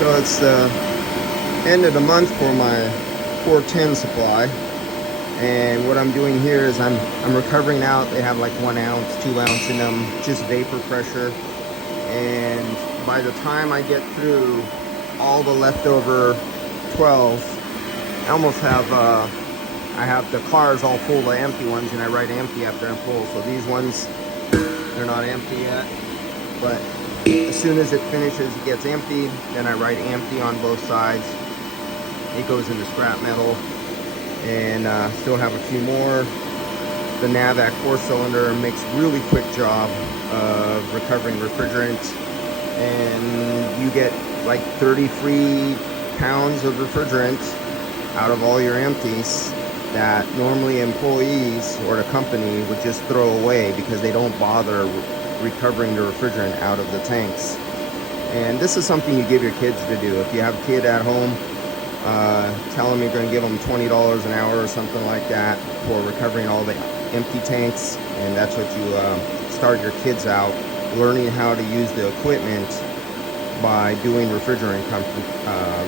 So it's the end of the month for my 410 supply, and what I'm doing here is I'm recovering out. They have like 1 ounce, 2 ounce in them, just vapor pressure. And by the time I get through all the leftover 12, I almost have I have the cars all full of empty ones, and I write empty after I'm full. So these ones, they're not empty yet, but as soon as it finishes, it gets empty, then I write empty on both sides. It goes into scrap metal. And still have a few more. The Navac 4-cylinder makes really quick job of recovering refrigerant, and you get like 30 free pounds of refrigerant out of all your empties that normally employees or the company would just throw away because they don't bother recovering the refrigerant out of the tanks. And this is something you give your kids to do. If you have a kid at home, tell them you're going to give them $20 an hour or something like that for recovering all the empty tanks, and that's what you start your kids out learning how to use the equipment by doing refrigerant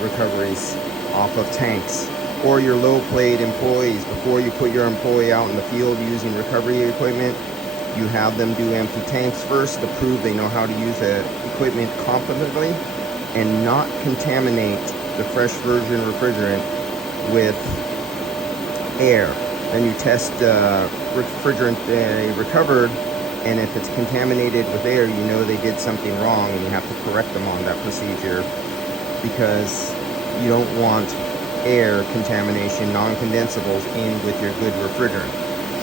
recoveries off of tanks. Or your low-paid employees, before you put your employee out in the field using recovery equipment, you have them do empty tanks first to prove they know how to use the equipment competently and not contaminate the fresh virgin refrigerant with air. Then you test refrigerant they recovered, and if it's contaminated with air, you know they did something wrong, and you have to correct them on that procedure, because you don't want air contamination, non-condensables, in with your good refrigerant.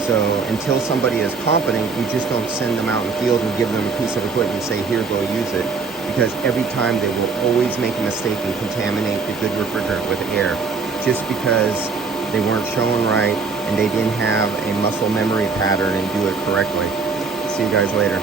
So until somebody is competent, you just don't send them out in the field and give them a piece of equipment and say, here, go use it. Because every time they will always make a mistake and contaminate the good refrigerant with air, just because they weren't shown right and they didn't have a muscle memory pattern and do it correctly. See you guys later.